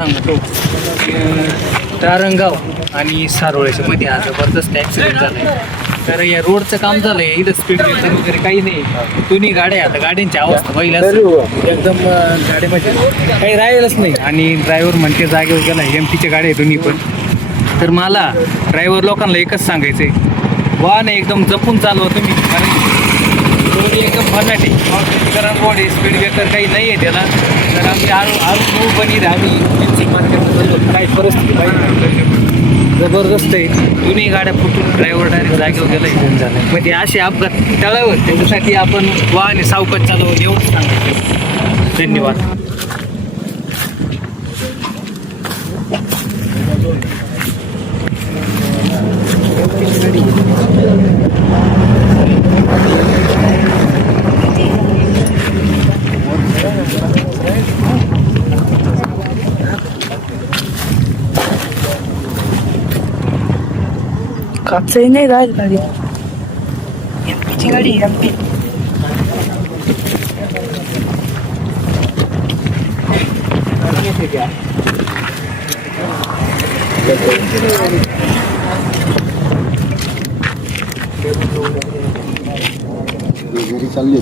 सांगतो तारणगाव आणि सारोळ्याच्या मध्ये हा जबरदस्त ॲक्सिडेंट झाला तर या रोडचं काम झालंय इथं स्पीड ब्रेकर वगैरे काही नाही दोन्ही गाड्या आता गाड्यांची अवस्था पहिल्या एकदम गाड्यामध्ये काही राहिलंच नाही आणि ड्रायव्हर म्हणते जागेवर गेला एमटीच्या गाड्या आहे दोन्ही पण तर मला ड्रायव्हर लोकांना एकच सांगायचं आहे वाहन एकदम जपून चालवा तुम्ही कारण रोड एकदम फनाट आहे कारण रोड आहे स्पीड ब्रेकर काही नाही आहे त्याला तर आमची आरू बनी आम्ही काही परिस्थिती पाहिजे जबरदस्त आहे दोन्ही गाड्या फुटून ड्रायव्हर डायरेक्ट जागेवर गेला घेऊन झाला मग ते असे अपघात टळावं त्याच्यासाठी आपण वाहने सावकाश चालवून एवढंच सांगायचं धन्यवाद. कापसाही नाही राहील गाडी एमपीची गाडी एमपी चालली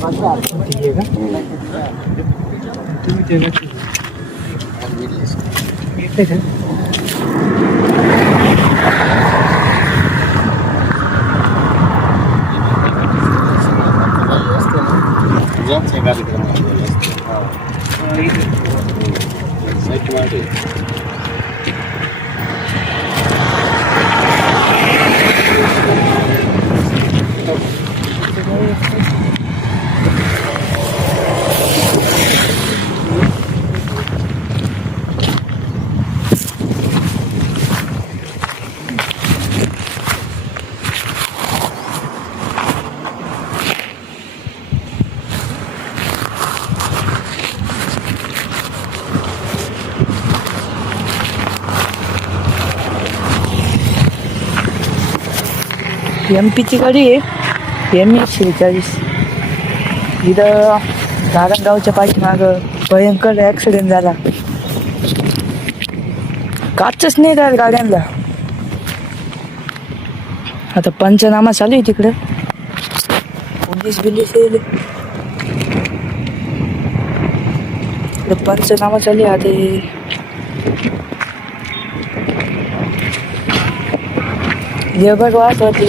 एमपीची गाडी आहे ME46 इथं धारणगावच्या पाठीमागं भयंकर ॲक्सिडेंट झाला काचच नाही राहिल गाड्यांना आता पंचनामा चालू आहे तिकडं पोलीस बिलीस येईल पंचनामा चालू आहे आता हे बघ वाच होती